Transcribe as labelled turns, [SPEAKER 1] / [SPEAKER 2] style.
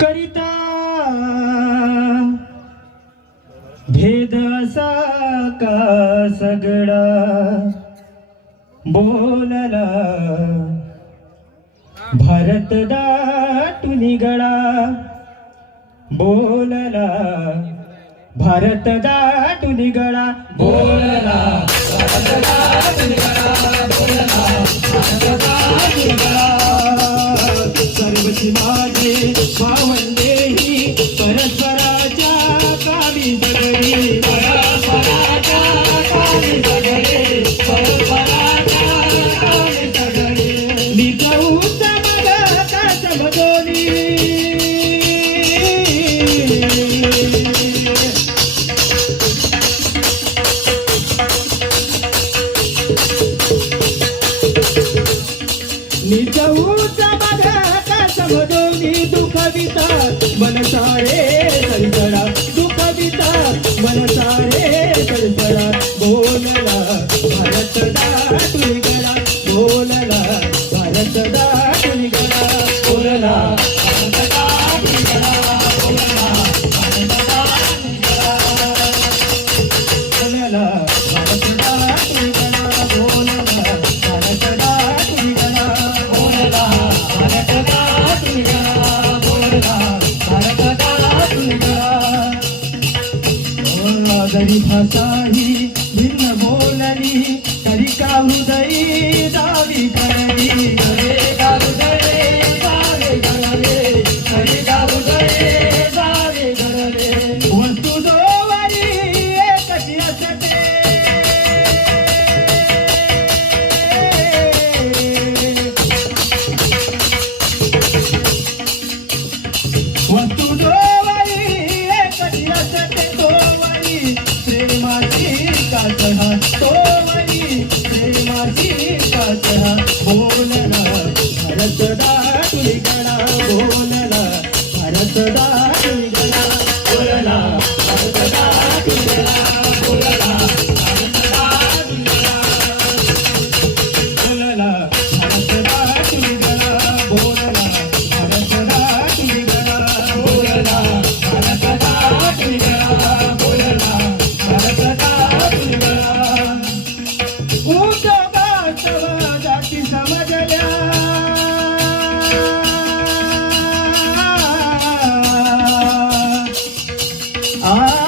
[SPEAKER 1] करिता भेद असा का सगळा बोलला. भारत दाटून गळा बोलला. भारत दाटून गळा बोलला. भारत दाटून बोलला. पिता बनसारे सही भाषाही भिन्न बोलनी करिका हृदय दावी करणी करेगा हृदय दावे करणे करिका हृदय दावे करणे वस्तु दोवारी एकच असते वस्तु दो की बात बोलना Ah.